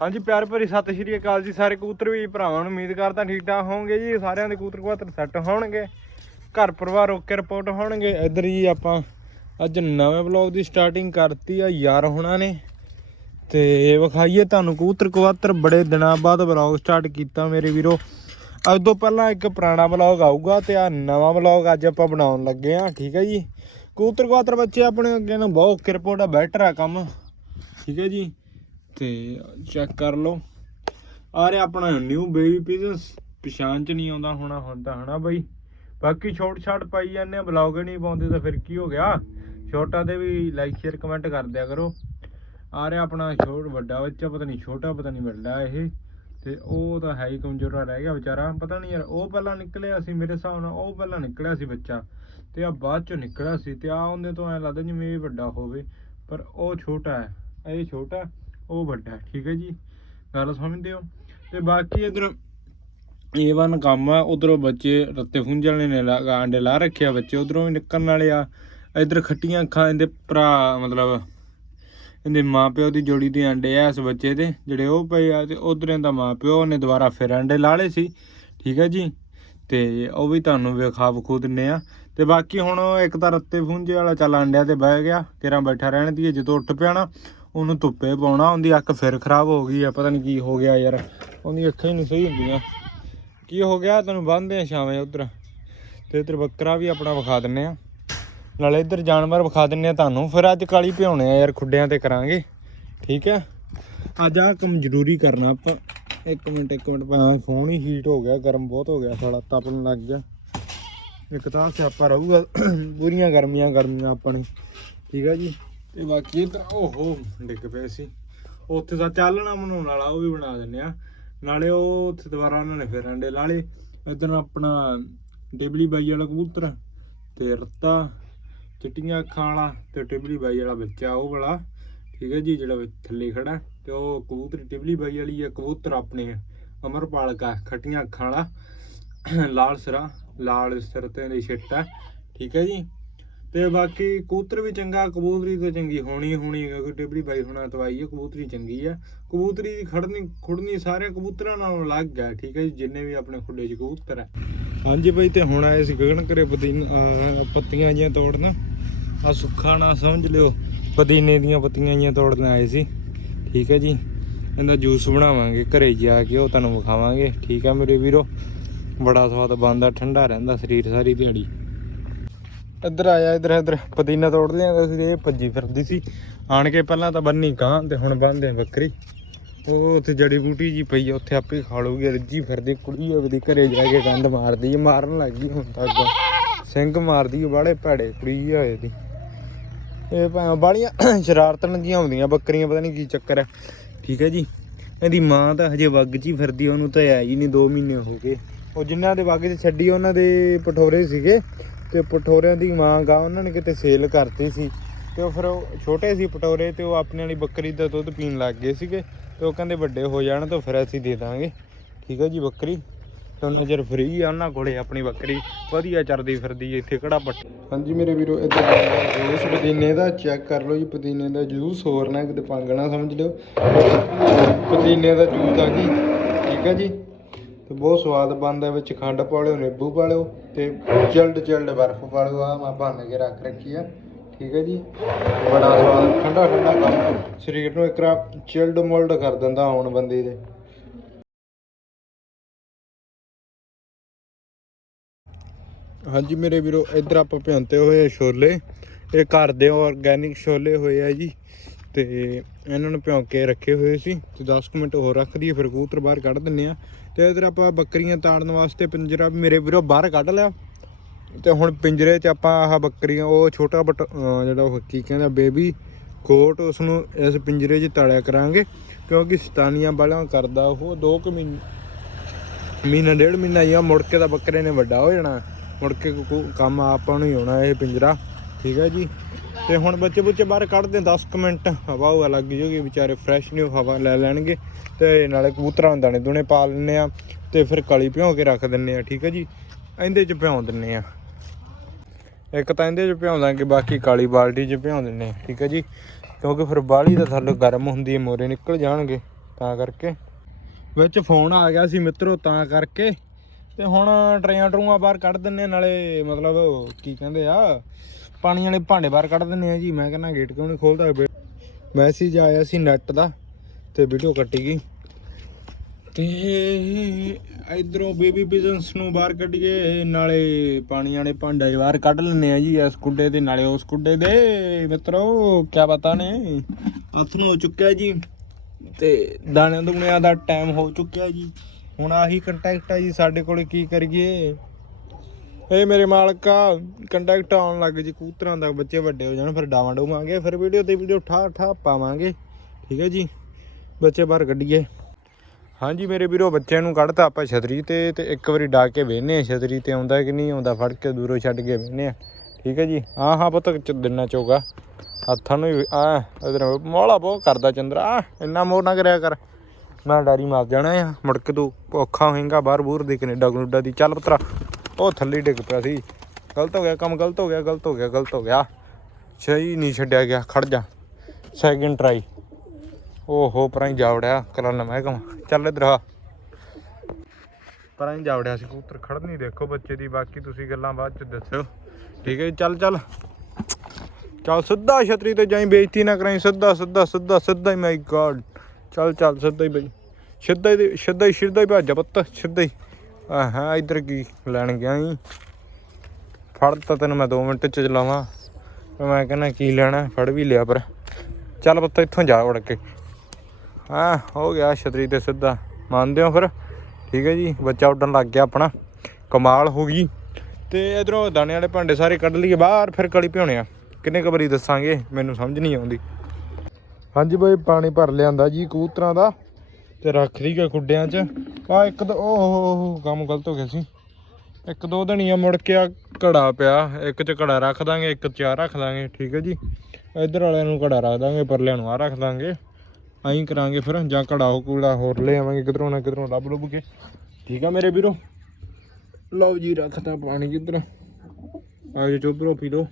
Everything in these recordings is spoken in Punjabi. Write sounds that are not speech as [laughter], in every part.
ਹਾਂਜੀ, ਪਿਆਰ ਭਰੀ ਸਤਿ ਸ਼੍ਰੀ ਅਕਾਲ ਜੀ। ਸਾਰੇ ਕਬੂਤਰ ਵੀ, ਭਰਾਵਾਂ ਨੂੰ ਉਮੀਦ ਕਰਦਾ ਠੀਕ ਠਾਕ ਹੋਣਗੇ ਜੀ। ਸਾਰਿਆਂ ਦੇ ਕਬੂਤਰ ਕਬੂਤਰ ਸੈੱਟ ਹੋਣਗੇ। ਘਰ ਪਰਿਵਾਰ ਓਕੇ ਰਿਪੋਰਟ ਹੋਣਗੇ। ਇੱਧਰ ਜੀ ਆਪਾਂ ਅੱਜ ਨਵੇਂ ਬਲੌਗ ਦੀ ਸਟਾਰਟਿੰਗ ਕਰਤੀ ਆ ਯਾਰ ਹੁਣਾਂ ਨੇ। ਤੇ ਵਿਖਾਈਏ ਤੁਹਾਨੂੰ ਕਬੂਤਰ ਕਬੂਤਰ। ਬੜੇ ਦਿਨਾਂ ਬਾਅਦ ਬਲੌਗ ਸਟਾਰਟ ਕੀਤਾ ਮੇਰੇ ਵੀਰੋ। ਅੱਜ ਤੋਂ ਪਹਿਲਾਂ ਇੱਕ ਪੁਰਾਣਾ ਬਲੌਗ ਆਊਗਾ ਤੇ ਆ ਨਵਾਂ ਬਲੌਗ ਅੱਜ ਆਪਾਂ ਬਣਾਉਣ ਲੱਗੇ ਆ, ਠੀਕ ਹੈ ਜੀ। ਕਬੂਤਰ ਕਬੂਤਰ ਬੱਚੇ, ਆਪਣੇ ਅੱਗੇ ਨੂੰ ਬਹੁਤ ਰਿਪੋਰਟ ਆ ਬੈਟਰ ਆ ਕੰਮ। ਠੀਕ ਹੈ ਜੀ। ਤੇ ਚੈੱਕ ਕਰ ਲਓ। ਆ ਰਿਹਾ ਆਪਣਾ ਨਿਊ ਬੇਬੀ ਪੀਸਸ ਪਛਾਣ ਚ ਨਹੀਂ ਆਉਂਦਾ ਹੋਣਾ ਹੁਣ ਤਾਂ ਹਨਾ ਬਈ। ਬਾਕੀ ਛੋਟ ਛਾਟ ਪਾਈ ਜਾਂਦੇ ਆ ਬਲੌਗ ਨਹੀਂ ਪਾਉਂਦੇ ਤਾਂ ਫਿਰ ਕੀ ਹੋ ਗਿਆ? ਛੋਟਾ ਦੇ ਵੀ ਲਾਈਕ ਸ਼ੇਅਰ ਕਮੈਂਟ ਕਰ ਦਿਆ ਕਰੋ। ਆ ਰਿਹਾ ਆਪਣਾ ਛੋਟ, ਵੱਡਾ ਬੱਚਾ, ਪਤਾ ਨਹੀਂ ਛੋਟਾ, ਪਤਾ ਨਹੀਂ ਵੱਡਾ ਇਹ। ਤੇ ਉਹ ਤਾਂ ਹੈ ਹੀ ਕਮਜ਼ੋਰਾ ਰਹਿ ਗਿਆ ਵਿਚਾਰਾ। ਪਤਾ ਨਹੀਂ ਯਾਰ, ਉਹ ਪਹਿਲਾਂ ਨਿਕਲਿਆ ਸੀ ਮੇਰੇ ਹਿਸਾਬ ਨਾਲ, ਉਹ ਪਹਿਲਾਂ ਨਿਕਲਿਆ ਸੀ ਬੱਚਾ। ਤੇ ਆ ਬਾਅਦ ਚੋਂ ਨਿਕਲਿਆ ਸੀ ਤੇ ਆ ਉਹਦੇ ਤੋਂ ਐ ਲੱਗਦਾ ਜਿਵੇਂ ਇਹ ਵੱਡਾ ਹੋਵੇ। ਪਰ ਉਹ ਛੋਟਾ ਹੈ, ਇਹ ਛੋਟਾ ਉਹ ਵੱਡਾ, ਠੀਕ ਹੈ ਜੀ। ਗੱਲ ਸਮਝਦੇ ਹੋ? ਤੇ ਬਾਕੀ ਇਧਰ ਵਨ ਕੰਮ ਆ, ਉਧਰੋਂ ਬੱਚੇ ਰੱਤੇ ਫੁੰਝਣ ਨੇ ਲਾ, ਆਂਡੇ ਲਾ ਰੱਖਿਆ ਬੱਚੇ, ਉਧਰੋਂ ਵੀ ਨਿਕਲਣ ਵਾਲੇ ਆ। ਇਧਰ ਖੱਟੀਆਂ ਅੱਖਾਂ ਇਹਦੇ ਭਰਾ, ਮਤਲਬ ਇਹਦੇ ਮਾਪਿਓ ਦੀ ਜੋੜੀ ਦੇ ਆਂਡੇ ਆ ਇਸ ਬੱਚੇ ਦੇ, ਜਿਹੜੇ ਉਹ ਪਏ ਆ ਤੇ ਉਧਰ ਇਹਦਾ ਮਾਪਿਓ ਨੇ ਦੁਬਾਰਾ ਫਿਰ ਅੰਡੇ ਲਾਲੇ ਸੀ, ਠੀਕ ਹੈ ਜੀ। ਤੇ ਉਹ ਵੀ ਤੁਹਾਨੂੰ ਵਿਖਾ ਵਿਖੂ ਦਿੰਨੇ ਆ। ਤੇ ਬਾਕੀ ਹੁਣ ਇੱਕ ਤਾਂ ਰੱਤੇ ਫੁੰਝੇ ਵਾਲਾ ਚੱਲ ਆਂਡਿਆਂ ਤੇ ਬਹਿ ਗਿਆ, ਤੇਰਾ ਬੈਠਾ ਰਹਿਣ ਦੀ ਜਦੋਂ ਉੱਠ ਪਿਆ ਨਾ ਉਹਨੂੰ ਧੁੱਪੇ ਪਾਉਣਾ, ਉਹਦੀ ਅੱਖ ਫਿਰ ਖਰਾਬ ਹੋ ਗਈ ਆ, ਪਤਾ ਨਹੀਂ ਕੀ ਹੋ ਗਿਆ ਯਾਰ। ਉਹਦੀ ਅੱਖਾਂ ਹੀ ਨਹੀਂ ਸਹੀ ਹੁੰਦੀਆਂ। ਕੀ ਹੋ ਗਿਆ? ਤੈਨੂੰ ਬੰਨਦੇ ਆ ਛਾਵੇਂ ਉਧਰ। ਤੇ ਇੱਧਰ ਬੱਕਰਾ ਵੀ ਆਪਣਾ ਵਿਖਾ ਦਿੰਨੇ ਆ। ਨਾਲੇ ਇੱਧਰ ਜਾਨਵਰ ਵਿਖਾ ਦਿੰਨੇ ਆ ਤੁਹਾਨੂੰ। ਫਿਰ ਅੱਜ ਕਾਲੀ ਭਿਉਣੇ ਆ ਯਾਰ, ਖੁੱਡਿਆਂ ਤੇ ਕਰਾਂਗੇ। ਠੀਕ ਹੈ ਅੱਜ ਆ ਕੰਮ ਜ਼ਰੂਰੀ ਕਰਨਾ ਆਪਾਂ। ਇੱਕ ਮਿੰਟ ਇੱਕ ਮਿੰਟ ਭਾਵੇਂ ਫੋਨ ਹੀ ਹੀਟ ਹੋ ਗਿਆ, ਗਰਮ ਬਹੁਤ ਹੋ ਗਿਆ, ਸਾਲਾ ਤਪਣ ਲੱਗ ਗਿਆ। ਇੱਕ ਤਾਂ ਸਿਆਪਾ ਰਹੂਗਾ। ਪੂਰੀਆਂ ਗਰਮੀਆਂ ਗਰਮੀਆਂ ਆਪਾਂ ਨੇ। ਠੀਕ ਹੈ ਜੀ? ਤੇ ਬਾਕੀ ਇੱਧਰ ਓਹੋ ਡਿੱਗ ਪਏ ਸੀ। ਉੱਥੇ ਤਾਂ ਚਾਲਣਾ ਬਣਾਉਣ ਵਾਲਾ, ਉਹ ਵੀ ਬਣਾ ਦਿੰਨੇ ਆ। ਨਾਲੇ ਉਹ ਉੱਥੇ ਦੁਬਾਰਾ ਉਹਨਾਂ ਨੇ ਫਿਰ ਅੰਡੇ ਲਾ ਲਏ। ਇੱਧਰ ਆਪਣਾ ਡਿਬਲੀ ਬਾਈ ਵਾਲਾ ਕਬੂਤਰ, ਤੇ ਰੱਤਾ, ਚਿੱਟੀਆਂ ਅੱਖਾਂ ਵਾਲਾ ਤੇ ਟਿਬਲੀ ਬਾਈ ਵਾਲਾ ਬੱਚਾ ਉਹ ਵਾਲਾ। ਠੀਕ ਹੈ ਜੀ, ਜਿਹੜਾ ਥੱਲੇ ਖੜਾ, ਤੇ ਉਹ ਕਬੂਤਰ ਟਿਬਲੀ ਬਾਈ ਵਾਲੀ ਹੈ ਕਬੂਤਰ ਆਪਣੇ ਅਮਰਪਾਲ ਕਾ, ਖੱਟੀਆਂ ਅੱਖਾਂ ਵਾਲਾ। ਲਾਲ ਸਿਰਾ, ਲਾਲ ਸਿਰ ਤੇ ਦੀ ਛਿੱਟ ਹੈ ਠੀਕ ਹੈ ਜੀ। ਤੇ ਬਾਕੀ ਕਬੂਤਰ ਵੀ ਚੰਗਾ, ਕਬੂਤਰੀ ਤਾਂ ਚੰਗੀ ਹੋਣੀ ਹੋਣੀ ਕਿਉਂਕਿ ਟਿਬਲੀ ਬਾਈ ਹੋਣਾ ਤਵਾਈ ਹੈ, ਕਬੂਤਰੀ ਚੰਗੀ ਹੈ। ਕਬੂਤਰੀ ਦੀ ਖੜਨੀ, ਖੁੜਨੀ ਸਾਰੇ ਕਬੂਤਰਾਂ ਨਾਲੋਂ ਅਲੱਗ ਹੈ, ਠੀਕ ਹੈ ਜੀ, ਜਿੰਨੇ ਵੀ ਆਪਣੇ ਖੁੱਡੇ 'ਚ ਕਬੂਤਰ ਹੈ। ਹਾਂਜੀ ਬਾਈ, ਤੇ ਹੁਣ ਆਏ ਸੀ ਗਗਨ ਘਰੇ ਪਦੀਨ ਪੱਤੀਆਂ ਜੀਆਂ ਤੋੜਨ। ਆ ਸੁੱਖਾ ਨਾ ਸਮਝ ਲਿਓ, ਪਦੀਨੇ ਦੀਆਂ ਪੱਤੀਆਂ ਜੀਆਂ ਤੋੜਨ ਆਏ ਸੀ। ਠੀਕ ਹੈ ਜੀ, ਇਹਦਾ ਜੂਸ ਬਣਾਵਾਂਗੇ, ਘਰੇ ਜਾ ਕੇ ਉਹ ਤੁਹਾਨੂੰ ਵਿਖਾਵਾਂਗੇ। ਠੀਕ ਹੈ ਮੇਰੇ ਵੀਰੋ, ਬੜਾ ਸਵਾਦ ਬਣਦਾ, ਠੰਡਾ ਰਹਿੰਦਾ ਸਰੀਰ, ਸਾਰੀ ਦਿਹਾੜੀ। ਇੱਧਰ ਆਇਆ, ਇੱਧਰ ਇੱਧਰ। ਪਦੀਨਾ ਤੋੜ ਲਿਆ ਸੀ ਇਹ ਭੱਜੀ ਫਿਰਦੀ ਸੀ। ਆਣ ਕੇ ਪਹਿਲਾਂ ਤਾਂ ਬੰਨੀ ਕਾਂ ਤੇ ਹੁਣ ਬੰਨਦੇ ਆ ਬੱਕਰੀ। ਉਹ ਉੱਥੇ ਜੜੀ ਬੂਟੀ ਜੀ ਪਈ ਆ, ਉੱਥੇ ਆਪੇ ਖਾ ਲੂਗੀ ਰੱਜੀ ਫਿਰਦੀ ਕੁੜੀ ਉਹਦੀ ਘਰੇ ਜਾ ਕੇ ਗੰਦ ਮਾਰਦੀ ਮਾਰਨ ਲੱਗ ਗਈ ਹੁਣ ਤਾਂ ਅੱਗੋਂ। ਸਿੰਘ ਮਾਰਦੀ ਆ ਬਾੜੇ ਭੈੜੇ ਕੁੜੀ ਆ ਦੀ ਇਹ ਭਾਂ ਬਾਲੀਆਂ [coughs] ਸ਼ਰਾਰਤਾਂ ਜੀਆਂ ਹੁੰਦੀਆਂ, ਬੱਕਰੀਆਂ ਪਤਾ ਨਹੀਂ ਕੀ ਚੱਕਰ ਹੈ ਠੀਕ ਹੈ ਜੀ? ਇਹਦੀ ਮਾਂ ਤਾਂ ਹਜੇ ਵੱਗ 'ਚ ਹੀ ਫਿਰਦੀ ਉਹਨੂੰ ਤਾਂ ਹੈ ਹੀ ਨਹੀਂ 2 ਮਹੀਨੇ ਹੋ ਗਏ। ਉਹ ਜਿਨ੍ਹਾਂ ਦੇ ਵੱਗ 'ਚ ਛੱਡੀ, ਉਹਨਾਂ ਦੇ ਪਠੋਰੇ ਸੀਗੇ। ਤੇ ਪਟੋਰਿਆਂ ਦੀ ਮਾਂ ਆ, ਉਹਨਾਂ ਨੇ ਕਿਤੇ ਸੇਲ ਕਰਤੀ ਸੀ। ਤੇ ਉਹ ਫਿਰ ਉਹ ਛੋਟੇ ਸੀ ਪਟੋਰੇ ਤੇ ਉਹ ਆਪਣੇ ਵਾਲੀ ਬੱਕਰੀ ਦਾ ਦੁੱਧ ਪੀਣ ਲੱਗ ਗਏ ਸੀਗੇ ਤੇ ਉਹ ਕਹਿੰਦੇ ਵੱਡੇ ਹੋ ਜਾਣ ਤਾਂ ਫਿਰ ਅਸੀਂ ਦੇ ਦਾਂਗੇ। ਠੀਕ ਹੈ ਜੀ ਬੱਕਰੀ? ਤੁਹਾਨੂੰ ਉਹਨਾਂ ਚਿਰ ਫਰੀ ਆ ਉਹਨਾਂ ਕੋਲੇ ਆਪਣੀ ਬੱਕਰੀ। ਵਧੀਆ ਚਰਦੀ ਫਿਰਦੀ ਇੱਥੇ, ਕਿਹੜਾ ਪੱਟ ਹਾਂਜੀ ਮੇਰੇ ਵੀਰੋ, ਇੱਧਰ ਜੂਸ। ਪੁਦੀਨੇ ਦਾ ਚੈੱਕ ਕਰ ਲਓ ਜੀ, ਪੁਦੀਨੇ ਦਾ ਜੂਸ। ਹੋਰ ਨਾ ਕਿਤੇ ਪੰਗਣਾ ਸਮਝ ਲਿਓ। ਪੁਦੀਨੇ ਦਾ ਜੂਸ ਆ ਗਈ ਠੀਕ ਹੈ ਜੀ। ਤੇ ਬਹੁਤ ਸਵਾਦ ਬਣਦਾ ਵਿੱਚ ਖੰਡ ਪਾ ਲਿਓ, ਨਿੰਬੂ ਪਾ ਲਿਓ ਤੇ ਚਿਲਡ ਚਿਲਡ ਬਰਫ਼ ਪਾ ਲਿਓ। ਆ ਮੈਂ ਭੰਨ ਕੇ ਰੱਖ ਰੱਖੀ ਆ। ਠੀਕ ਹੈ ਜੀ? ਬੜਾ ਸਵਾਦ, ਠੰਡਾ ਠੰਡਾ ਕੰਮ। ਸਰੀਰ ਨੂੰ ਇੱਕ ਰਾ ਚਿਲਡ ਮੋਲਡ ਕਰ ਦਿੰਦਾ ਹੁਣ ਬੰਦੇ ਦੇ। ਹਾਂਜੀ ਮੇਰੇ ਵੀਰੋ, ਇੱਧਰ ਆਪਾਂ ਭਿਉਂਤੇ ਹੋਏ ਆ ਛੋਲੇ। ਇਹ ਘਰ ਦੇ ਆਰਗੈਨਿਕ ਛੋਲੇ ਹੋਏ ਆ ਜੀ। ਤੇ ਇਹਨਾਂ ਨੂੰ ਭਿਉਂ ਕੇ ਰੱਖੇ ਹੋਏ ਸੀ। ਤੇ 10 ਕੁ ਮਿੰਟ ਹੋਰ ਰੱਖ ਦਈਏ, ਫਿਰ ਕਬੂਤਰ ਬਾਹਰ ਕੱਢ ਦਿੰਨੇ ਆ। ਤੇ ਇੱਧਰ ਆਪਾਂ ਬੱਕਰੀਆਂ ਤਾੜਨ ਵਾਸਤੇ ਪਿੰਜਰਾ ਮੇਰੇ ਵੀਰੋ ਬਾਹਰ ਕੱਢ ਲਿਆ। ਤੇ ਹੁਣ ਪਿੰਜਰੇ 'ਚ ਆਪਾਂ ਆਹ ਬੱਕਰੀਆਂ, ਉਹ ਛੋਟਾ ਬਟ ਜਿਹੜਾ ਉਹ ਕੀ ਕਹਿੰਦਾ ਬੇਬੀ ਕੋਟ ਉਸ ਨੂੰ ਇਸ ਪਿੰਜਰੇ 'ਚ ਤਾੜਿਆ ਕਰਾਂਗੇ, ਕਿਉਂਕਿ ਸਤਾਨੀਆਂ ਵਾਲਾ ਕਰਦਾ ਉਹ 2 ਕੁ ਮਹੀਨੇ, ਮਹੀਨਾ, ਡੇਢ ਮਹੀਨਾ ਜਾਂ ਮੁੜ ਕੇ ਤਾਂ ਬੱਕਰੇ ਨੇ ਵੱਡਾ ਹੋ ਜਾਣਾ। ਮੁੜ ਕੇ ਕੰਮ ਆਪਾਂ ਨੂੰ ਹੀ ਹੋਣਾ ਇਹ ਪਿੰਜਰਾ। ਠੀਕ ਹੈ ਜੀ? ਤੇ ਹੁਣ ਬੱਚੇ ਬੁੱਚੇ ਬਾਹਰ ਕੱਢਦੇ 10 ਕੁ ਮਿੰਟ ਹਵਾ ਹੁਆ ਲੱਗ ਜੂਗੀ, ਵਿਚਾਰੇ ਫਰੈਸ਼ ਨਿਊ ਹਵਾ ਲੈ ਲੈਣਗੇ ਤੇ ਨਾਲੇ ਕਬੂਤਰਾਂ ਨੂੰ ਦਾਣੇ ਦੁਣੇ ਪਾ ਲੈਂਦੇ ਆ ਤੇ ਫਿਰ ਕਲੀ ਭਿਉਂ ਕੇ ਰੱਖ ਦਿੰਨੇ ਆ, ਠੀਕ ਹੈ ਜੀ? ਇਹਦੇ 'ਚ ਭਿਉਂ ਦਿੰਨੇ ਆ। ਇੱਕ ਤਾਂ ਇਹਦੇ 'ਚ ਭਿਉਂ ਦਾਂਗੇ, ਬਾਕੀ ਕਾਲੀ ਬਾਲਟੀ 'ਚ ਭਿਉਂ ਦਿੰਨੇ ਆ, ਠੀਕ ਹੈ ਜੀ? ਕਿਉਂਕਿ ਫਿਰ ਬਾਹਲੀ ਤਾਂ ਥੱਲੇ ਗਰਮ ਹੁੰਦੀ ਹੈ ਮੋਰੇ ਨਿਕਲ ਜਾਣਗੇ, ਤਾਂ ਕਰਕੇ। ਵਿੱਚ ਫੋਨ ਆ ਗਿਆ ਸੀ ਮਿੱਤਰੋ, ਤਾਂ ਕਰਕੇ। ਤੇ ਹੁਣ ਟਰੇਆਂ ਟਰੂਆਂ ਬਾਹਰ ਕੱਢ ਦਿੰਨੇ ਨਾਲੇ ਮਤਲਬ ਕੀ ਕਹਿੰਦੇ ਆ ਪਾਣੀ ਵਾਲੇ ਭਾਂਡੇ ਬਾਹਰ ਕੱਢ ਦਿੰਨੇ ਆ ਜੀ। ਮੈਂ ਕਹਿੰਦਾ ਗੇਟ ਕਿਉਂ ਨਹੀਂ ਖੋਲਦਾ? ਮੈਸੇਜ ਆਇਆ ਸੀ ਨੈਟ ਦਾ ਤੇ ਵੀਡੀਓ ਕੱਟੀ ਗਈ। ਤੇ ਇਧਰੋਂ ਬੇਬੀ ਬਿਜ਼ਨਸ ਨੂੰ ਬਾਹਰ ਕੱਢੀਏ, ਨਾਲੇ ਪਾਣੀ ਵਾਲੇ ਭਾਂਡੇ ਬਾਹਰ ਕੱਢ ਲੈਨੇ ਆ ਜੀ ਇਸ ਕੁੱਡੇ ਦੇ, ਨਾਲੇ ਉਸ ਕੁੱਡੇ ਦੇ। ਮਿੱਤਰੋ, ਕਿਆ ਪਤਾ ਨੇ? ਹੱਥ ਨੂੰ ਹੋ ਚੁੱਕਿਆ ਜੀ ਤੇ ਦਾਣਿਆਂ ਦੁਣਿਆਂ ਦਾ ਟਾਈਮ ਹੋ ਚੁੱਕਿਆ ਜੀ। ਹੁਣ ਆਹੀ ਕੰਟੈਕਟ ਆ ਜੀ ਸਾਡੇ ਕੋਲ, ਕੀ ਕਰੀਏ? ਇਹ ਮੇਰੇ ਮਾਲਕਾ ਕੰਟੈਕਟ ਆਉਣ ਲੱਗ ਜੀ ਕੂਤਰਾਂ ਦਾ, ਬੱਚੇ ਵੱਡੇ ਹੋ ਜਾਣ, ਫਿਰ ਡਾਵਾਂ ਡੂਵਾਂਗੇ, ਫਿਰ ਵੀਡੀਓ ਤੇ ਵੀਡੀਓ ਠਾ ਠਾ ਪਾਵਾਂਗੇ, ਠੀਕ ਹੈ ਜੀ? ਬੱਚੇ ਬਾਹਰ ਕੱਢੀਏ। ਹਾਂਜੀ ਮੇਰੇ ਵੀਰੋ, ਬੱਚਿਆਂ ਨੂੰ ਕੱਢਤਾ ਆਪਾਂ ਛਤਰੀ ਤੇ ਤੇ ਇੱਕ ਵਾਰੀ ਡਾ ਕੇ ਵੇਹਨੇ ਆ ਛਤਰੀ ਤੇ ਆਉਂਦਾ ਕਿ ਨਹੀਂ ਆਉਂਦਾ, ਫੜ ਕੇ ਦੂਰੋਂ ਛੱਡ ਕੇ ਵੇਹਨੇ ਆ ਠੀਕ ਹੈ ਜੀ? ਹਾਂ ਹਾਂ ਪੁੱਤ ਦਿਨਾਂ ਚੋਗਾ। ਹੱਥਾਂ ਨੂੰ ਵੀ- ਆ, ਇਧਰ ਮੋਲਾ ਬਹੁਤ ਕਰਦਾ ਚੰਦਰਾ, ਆ, ਇੰਨਾ ਮੋਰ ਨਾ ਕਰਿਆ ਕਰ। ਮੈਂ ਡਾਰੀ ਮਾਰ ਜਾਣਾ ਆ ਮੁੜ ਕੇ ਤੂੰ, ਔਖਾ ਹੋਏਗਾ ਬਾਹਰ ਬੂਰ ਦੇ ਕੈਨੇਡਾ ਕਨੂਡਾ ਦੀ। ਚੱਲ ਪੁੱਤਰਾ ਉਹ ਥੱਲੇ ਡਿੱਗ ਪਿਆ ਸੀ। ਗਲਤ ਹੋ ਗਿਆ ਕੰਮ ਗਲਤ ਹੋ ਗਿਆ ਗਲਤ ਹੋ ਗਿਆ ਗਲਤ ਹੋ ਗਿਆ। ਸਹੀ ਨਹੀਂ ਛੱਡਿਆ ਗਿਆ ਖੜ ਜਾ। ਸੈਕਿੰਡ ਟਰਾਈ ਓਹੋ ਪਰਾਂ ਹੀ ਜਾਵੜਿਆ ਕਰਾਂ ਮੈਂ ਕਮ ਚੱਲ ਇਧਰ ਆ। ਪਰਾਂ ਹੀ ਜਾਵੜਿਆ ਸੀ ਕਬੂਤਰ ਖੜਨੀ ਦੇਖੋ ਬੱਚੇ ਦੀ। ਬਾਕੀ ਤੁਸੀਂ ਗੱਲਾਂ ਬਾਅਦ ਚ ਦੱਸਿਓ। ਠੀਕ ਹੈ ਜੀ, ਚੱਲ ਚੱਲ। ਚੱਲ ਸਿੱਧਾ ਛਤਰੀ ਤੇ ਜਾਈ ਬੇਇੱਜ਼ਤੀ ਨਾ ਕਰਾਈ। ਸਿੱਧਾ ਸਿੱਧਾ ਸਿੱਧਾ ਸਿੱਧਾ ਹੀ ਮਾਈ ਗॉड ਚੱਲ ਚੱਲ ਸਿੱਧਾ ਹੀ ਬਈ। ਸਿੱਧਾ ਹੀ ਸਿੱਧਾ ਹੀ ਸਿੱਧਾ ਹੀ ਭੱਜ ਪੁੱਤ ਸਿੱਧਾ ਹੀ। ਆਹਾਂ, ਇੱਧਰ ਕੀ ਲੈਣ ਗਿਆ ਈ ਫੜ ਤਾਂ ਤੈਨੂੰ ਮੈਂ 2 ਮਿੰਟ ਚ ਚਲਾਵਾਂ। ਮੈਂ ਕਹਿੰਦਾ ਕੀ ਲੈਣਾ, ਫੜ ਵੀ ਲਿਆ ਪਰ। ਚੱਲ ਪੁੱਤ, ਇੱਥੋਂ ਜਾ ਉੜ ਕੇ। ਹਾਂ ਹੋ ਗਿਆ ਛਤਰੀ ਤੇ ਸਿੱਧਾ। ਮੰਨਦੇ ਹੋ ਫਿਰ? ਠੀਕ ਹੈ ਜੀ, ਬੱਚਾ ਉੱਡਣ ਲੱਗ ਗਿਆ ਆਪਣਾ। ਕਮਾਲ ਹੋ ਗਈ। ਤੇ ਇਧਰੋਂ ਦਾਣੇ ਵਾਲੇ ਭਾਂਡੇ ਸਾਰੇ ਕੱਢ ਲਈਏ, ਬਾਹਰ ਫਿਰ ਕਲੀ ਭਿਉਣੇ ਆ। ਕਿੰਨੇ ਕੁ ਵਾਰੀ ਦੱਸਾਂਗੇ, ਮੈਨੂੰ ਸਮਝ ਨਹੀਂ ਆਉਂਦੀ। ਹਾਂਜੀ ਬਈ, ਪਾਣੀ ਭਰ ਲਿਆਂਦਾ ਜੀ ਕਬੂਤਰਾਂ ਦਾ। ਤੇ ਰੱਖ ਲਈ ਖੁੱਡਿਆਂ 'ਚ। ਆ ਇੱਕ ਦੋ ਓਹ ਕੰਮ ਗਲਤ ਹੋ ਗਿਆ ਸੀ। ਇੱਕ ਦੋ ਧਣੀਆਂ ਮੁੜ ਕੇ ਆ ਘੜਾ ਪਿਆ। ਇੱਕ 'ਚ ਘੜਾ ਰੱਖ ਦਾਂਗੇ, ਇੱਕ 'ਚ ਆ ਰੱਖ ਦਾਂਗੇ, ਠੀਕ ਹੈ ਜੀ। ਇੱਧਰ ਵਾਲਿਆਂ ਨੂੰ ਘੜਾ ਰੱਖ ਦਾਂਗੇ, ਪਰਲਿਆਂ ਨੂੰ ਆ ਰੱਖ ਦਾਂਗੇ। ਐਂ ਕਰਾਂਗੇ ਫਿਰ, ਜਾਂ ਘੜਾ ਹੋ ਕੂੜਾ ਹੋਰ ਲੈ ਆਵਾਂਗੇ ਕਿਧਰੋਂ ਨਾ ਕਿਧਰੋਂ ਲੱਭ ਲੁੱਭ ਕੇ। ਠੀਕ ਆ ਮੇਰੇ ਵੀਰੋ? ਲਓ ਜੀ, ਰੱਖਤਾ ਪਾਣੀ ਕਿੱਧਰ ਜੇ ਚੋਬਰੋ, ਪੀ ਲਓ।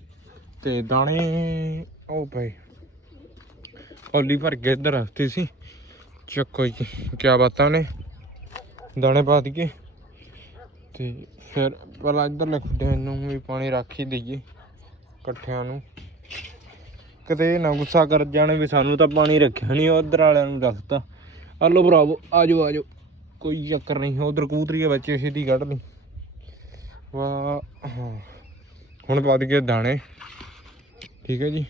ਤੇ ਦਾਣੇ ਉਹ ਭਾਈ। ਹੌਲੀ ਭਰ ਕੇ ਇੱਧਰ ਰੱਖਤੀ ਸੀ ਚੱਕੋ ਜੀ ਕੀ ਬਾਤਾਂ ਨੇ। ਦਾਣੇ ਪਾ ਦਈਏ। ਤੇ ਫਿਰ ਪਹਿਲਾਂ ਇੱਧਰ ਲਿਖਦੇ ਨੂੰ ਵੀ ਪਾਣੀ ਰੱਖ ਹੀ ਦਈਏ ਇਕੱਠਿਆਂ ਨੂੰ। ਕਿਤੇ ਨਾ ਗੁੱਸਾ ਕਰ ਜਾਣ ਵੀ ਸਾਨੂੰ ਤਾਂ ਪਾਣੀ ਰੱਖਿਆ ਨਹੀਂ ਉਧਰ ਵਾਲਿਆਂ ਨੂੰ ਰੱਖਤਾ ਆ ਲੋ ਭਰਾਵੋ, ਆਜੋ ਆਜੋ। ਕੋਈ ਚੱਕਰ ਨਹੀਂ, ਉਧਰ ਕੂਤਰੀ ਹੈ ਬੱਚੇ, ਸਿੱਧੀ ਕੱਢ ਲਈ। ਵਾਹ ਹੁਣ ਪਾ ਦਈਏ ਦਾਣੇ। ਠੀਕ ਹੈ ਜੀ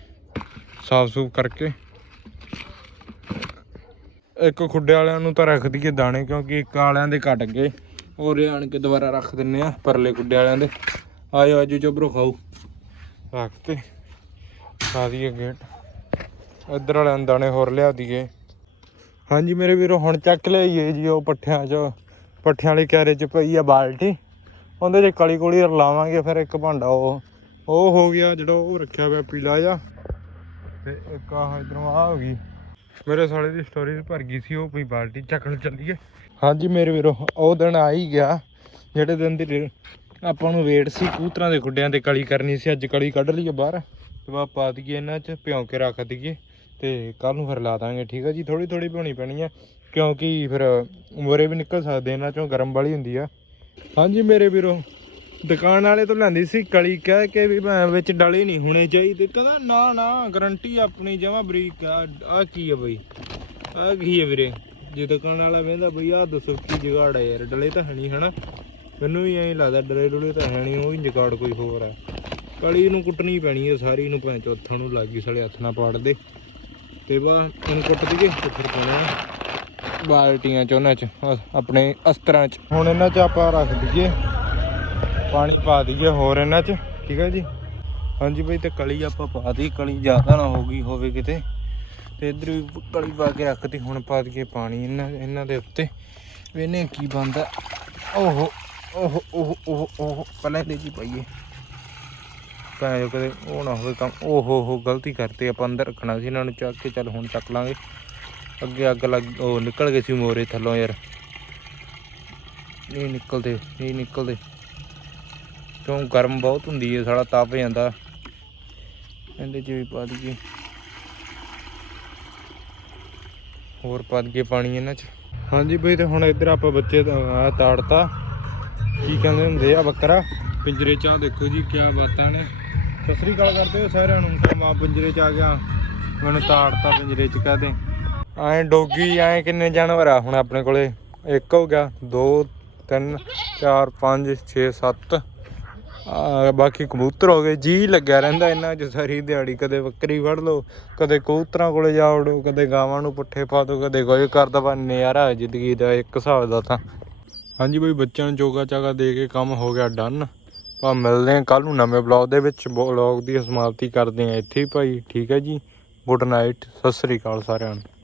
ਸਾਫ਼ ਸੂਫ ਕਰਕੇ। ਇੱਕ ਖੁੱਡੇ ਵਾਲਿਆਂ ਨੂੰ ਤਾਂ ਰੱਖ ਦਈਏ ਦਾਣੇ, ਕਿਉਂਕਿ ਇੱਕ ਵਾਲਿਆਂ ਦੇ ਘਟ ਗਏ। ਹੋਰ ਆਣ ਕੇ ਦੁਬਾਰਾ ਰੱਖ ਦਿੰਨੇ ਆ, ਪਰਲੇ ਖੁੱਡੇ ਵਾਲਿਆਂ ਦੇ। ਆਜੋ ਆਜੋ, ਚੋਬਰੋ, ਖਾਓ। ਰੱਖ ਤੇ। ਪਾ ਦਈਏ ਗੇਟ। ਇੱਧਰ ਵਾਲਿਆਂ ਨੂੰ ਦਾਣੇ ਹੋਰ ਲਿਆ ਦਈਏ। ਹਾਂਜੀ ਮੇਰੇ ਵੀਰੋ, ਹੁਣ ਚੱਕ ਲਿਆਈਏ ਜੀ ਉਹ ਪੱਠਿਆਂ 'ਚ। ਪੱਠਿਆਂ ਵਾਲੇ ਕਿਆਰੇ 'ਚ ਪਈ ਆ ਬਾਲਟੀ। ਉਹਦੇ 'ਚ ਕਲੀ ਕੋਲੀ ਰਲਾਵਾਂਗੇ ਫਿਰ ਇੱਕ ਭਾਂਡਾ ਉਹ। ਉਹ ਹੋ ਗਿਆ ਜਿਹੜਾ ਉਹ ਰੱਖਿਆ ਹੋਇਆ ਪੀਲਾ ਜਿਹਾ। ਤੇ ਇੱਕ ਆਹ ਇਧਰੋਂ ਆ ਹੋ ਗਈ। ਮੇਰੇ ਸਾਲੇ ਦੀ ਸਟੋਰੀ ਭਰ ਗਈ ਸੀ, ਉਹ ਪਈ ਬਾਲਟੀ ਚੱਕਣ ਚੱਲੀਏ। ਹਾਂਜੀ ਮੇਰੇ ਵੀਰੋ, ਉਹ ਦਿਨ ਆ ਹੀ ਗਿਆ, ਜਿਹੜੇ ਦਿਨ ਦੀ ਰੇ- ਆਪਾਂ ਨੂੰ ਵੇਟ ਸੀ ਕੂਤਰਾਂ ਦੇ ਖੁੱਡਿਆਂ ਤੇ ਕਲੀ ਕਰਨੀ ਸੀ, ਅੱਜ ਕਲੀ ਕੱਢ ਲਈਏ ਬਾਹਰ, ਤੇ ਬਾ ਪਾ ਦਈਏ ਇਹਨਾਂ 'ਚ, ਭਿਉਂ ਕੇ ਰੱਖ ਦਈਏ, ਤੇ ਕੱਲ ਨੂੰ ਫਿਰ ਲਾ ਦਾਂਗੇ, ਠੀਕ ਆ ਜੀ? ਥੋੜੀ ਥੋੜੀ ਭਿਉਣੀ ਪੈਣੀ ਆ, ਕਿਉਂਕਿ ਫਿਰ ਮੋਰੇ ਵੀ ਨਿਕਲ ਸਕਦੇ, ਇਹਨਾਂ 'ਚੋਂ ਗਰਮ ਵਾਲੀ ਹੁੰਦੀ ਆ। ਹਾਂਜੀ ਮੇਰੇ ਵੀਰੋ ਦੁਕਾਨ ਵਾਲੇ ਤੋਂ ਲੈਂਦੀ ਸੀ ਕਲੀ ਕਹਿ ਕੇ ਵੀ ਮੈਂ ਵਿੱਚ ਡਲੇ ਨਹੀਂ ਹੋਣੇ ਚਾਹੀਦੇ। ਕਹਿੰਦਾ, ਨਾ ਨਾ ਗਰੰਟੀ ਆਪਣੀ ਜਮਾ ਬਰੀਕ ਆ। ਆ ਕੀ ਆ ਬਈ? ਆ ਕੀ ਆ ਵੀਰੇ? ਜੇ ਦੁਕਾਨ ਵਾਲਾ ਵੇਂਦਾ ਬਈ ਆ ਦੱਸੋ ਕੀ ਜਗਾੜ ਆ ਯਾਰ, ਡਲੇ ਤਾਂ ਹੈ ਨਹੀਂ, ਹਨਾ? ਮੈਨੂੰ ਵੀ ਐਂ ਲੱਗਦਾ, ਡਲੇ ਡੁਲੇ ਤਾਂ ਹੈ ਨਹੀਂ, ਉਹ ਹੀ ਜਗਾੜ ਕੋਈ ਹੋਰ ਆ। ਕਲੀ ਨੂੰ ਕੁੱਟਣੀ ਪੈਣੀ ਹੈ ਸਾਰੀ ਨੂੰ ਭਾਂ ਚੌਥਾਂ ਨੂੰ ਲੱਗ ਗਈ, ਸਾਲੇ ਹੱਥ ਨਾਲ ਪਾੜ ਦੇ। ਤੇ ਬਾ ਇਹਨੂੰ ਕੁੱਟ ਦਈਏ, ਤੇ ਫਿਰ ਪਾਉਣਾ ਬਾਲਟੀਆਂ ਚ, ਉਹਨਾਂ ਚ ਆਪਣੇ ਅਸਤਰਾਂ ਚ। ਹੁਣ ਇਹਨਾਂ ਚ ਆਪਾਂ ਰੱਖ ਦਈਏ। ਪਾਣੀ ਪਾ ਦਈਏ ਹੋਰ ਇਹਨਾਂ ਚ, ਠੀਕ ਹੈ ਜੀ? ਹਾਂਜੀ ਬਈ, ਤੇ ਕਲੀ ਆਪਾਂ ਪਾ ਦਈ, ਕਲੀ ਜ਼ਿਆਦਾ ਨਾ ਹੋ ਗਈ ਹੋਵੇ ਕਿਤੇ। ਤੇ ਇੱਧਰ ਵੀ ਕਲੀ ਪਾ ਕੇ ਰੱਖਤੀ ਹੁਣ ਪਾ ਦਈਏ ਪਾਣੀ ਇਹਨਾਂ ਇਹਨਾਂ ਦੇ ਉੱਤੇ। ਵੇਨੇ ਕੀ ਬੰਦਾ ਓਹੋ ਓਹੋ ਓਹੋ ਓਹੋ ਓਹੋ, ਪਹਿਲਾਂ ਇਹਦੇ 'ਚ ਪਾਈਏ। ਭਾਵੇਂ ਜੋ ਕਦੇ ਉਹ ਨਾ ਹੋਵੇ ਕੰਮ। ਓਹੋ ਹੋ ਗਲਤੀ ਕਰਤੇ ਆਪਾਂ, ਅੰਦਰ ਰੱਖਣਾ ਸੀ ਇਹਨਾਂ ਨੂੰ, ਚੱਕ ਕੇ ਚੱਲ ਹੁਣ ਚੱਕ ਲਾਂਗੇ। ਅੱਗੇ ਅੱਗ ਲੱਗ, ਉਹ ਨਿਕਲ ਗਏ ਸੀ ਮੋਰੇ ਥੱਲੋਂ ਯਾਰ। ਨਹੀਂ ਨਿਕਲਦੇ ਨਹੀਂ ਨਿਕਲਦੇ। ਕਿਉਂ ਗਰਮ ਬਹੁਤ ਹੁੰਦੀ ਹੈ ਸਾਲਾ ਤਪ ਜਾਂਦਾ। ਇਹਦੇ ਚ ਵੀ ਪਾ ਦਈਏ ਹੋਰ ਪਾ ਦਈਏ ਪਾਣੀ ਇਹਨਾਂ 'ਚ। ਹਾਂਜੀ ਬਈ ਤੇ ਹੁਣ ਇੱਧਰ ਆਪਾਂ ਬੱਚੇ ਆਹ ਤਾੜਤਾ। ਕੀ ਕਹਿੰਦੇ ਹੁੰਦੇ ਆ ਬੱਕਰਾ? ਪਿੰਜਰੇ 'ਚ ਆ ਦੇਖੋ ਜੀ ਕੀ ਬਾਤਾਂ ਨੇ। ਸਤਿ ਸ੍ਰੀ ਅਕਾਲ ਕਰਦੇ ਹੋ ਸਾਰਿਆਂ ਨੂੰ। ਤਾਂ ਮਾਂ ਪਿੰਜਰੇ 'ਚ ਆ ਗਿਆ ਮੈਨੂੰ ਤਾੜਤਾ ਪਿੰਜਰੇ 'ਚ ਕਹਦੇ ਐਂ ਡੋਗੀ ਐਂ ਕਿੰਨੇ ਜਾਨਵਰ ਆ ਹੁਣ ਆਪਣੇ ਕੋਲੇ? ਇੱਕ ਹੋ ਗਿਆ ਦੋ ਤਿੰਨ ਚਾਰ ਪੰਜ 6 7 ਆ ਬਾਕੀ ਕਬੂਤਰ ਹੋ ਗਏ, ਜੀ ਲੱਗਿਆ ਰਹਿੰਦਾ ਇਹਨਾਂ 'ਚ, ਸਾਰੀ ਦਿਹਾੜੀ ਕਦੇ ਬੱਕਰੀ ਫੜ ਲਓ, ਕਦੇ ਕਬੂਤਰਾਂ ਕੋਲੇ ਜਾ ਵੜੋ, ਕਦੇ ਗਾਵਾਂ ਨੂੰ ਪੁੱਠੇ ਪਾ ਦੋ, ਕਦੇ ਕੁਝ ਕਰਦਾ ਪਰ ਨਜ਼ਾਰਾ ਜ਼ਿੰਦਗੀ ਦਾ ਇੱਕ ਹਿਸਾਬ ਦਾ ਤਾਂ। ਹਾਂਜੀ ਬਈ, ਬੱਚਿਆਂ ਨੂੰ ਚੋਗਾ ਚਾਗਾ ਦੇ ਕੇ ਕੰਮ ਹੋ ਗਿਆ ਡਨ। ਆਪਾਂ ਮਿਲਦੇ ਹਾਂ ਕੱਲ ਨੂੰ ਨਵੇਂ ਬਲੌਗ ਦੇ ਵਿੱਚ। ਬਲੌਗ ਦੀ ਸਮਾਪਤੀ ਕਰਦੇ ਹਾਂ ਇੱਥੇ ਹੀ ਭਾਈ। ਠੀਕ ਹੈ ਜੀ। Good night. ਸਤਿ ਸ੍ਰੀ ਅਕਾਲ ਸਾਰਿਆਂ ਨੂੰ।